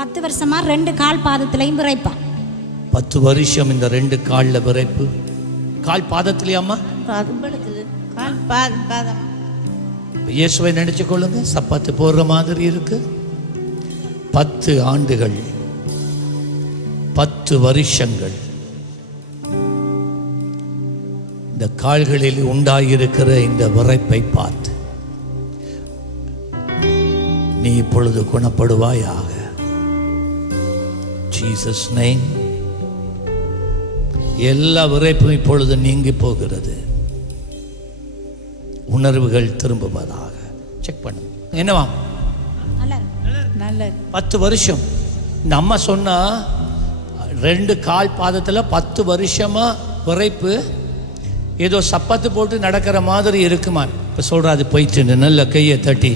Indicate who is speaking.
Speaker 1: பத்து வருஷமா ரெண்டு கால் பாதத்திலையும் விரைப்பான்
Speaker 2: பத்து வருஷம் இந்த ரெண்டு காலில் விரைப்பு. கால் பாதத்திலேயாம்மா
Speaker 3: பாதப்படுக்குது கால் பாதம் பாதம்.
Speaker 2: இயேசுவை நினைச்சு கொள்ளுங்க. சப்பாத்து போடுற மாதிரி இருக்கு. பத்து ஆண்டுகள். பத்து வருஷங்கள். இந்த கால்களில் உண்டாயிருக்கிற இந்த விரைப்பை பார்த்து நீ இப்பொழுது குணப்படுவாயாக. ஜீசஸ் நைன் எல்லா விரைப்பும் இப்பொழுது நீங்கி போகிறது. உணர்வுகள் திரும்புவதாக. செக் பண்ணு என்னவா? பத்து வருஷம். இந்த அம்மா சொன்னா ரெண்டு கால் பாதத்தில் பத்து வருஷமா விரைப்பு. ஏதோ சப்பாத்து போட்டு நடக்கிற மாதிரி இருக்குமா? இப்போ சொல்கிறா அது போயிட்டு நல்ல கையை தட்டி.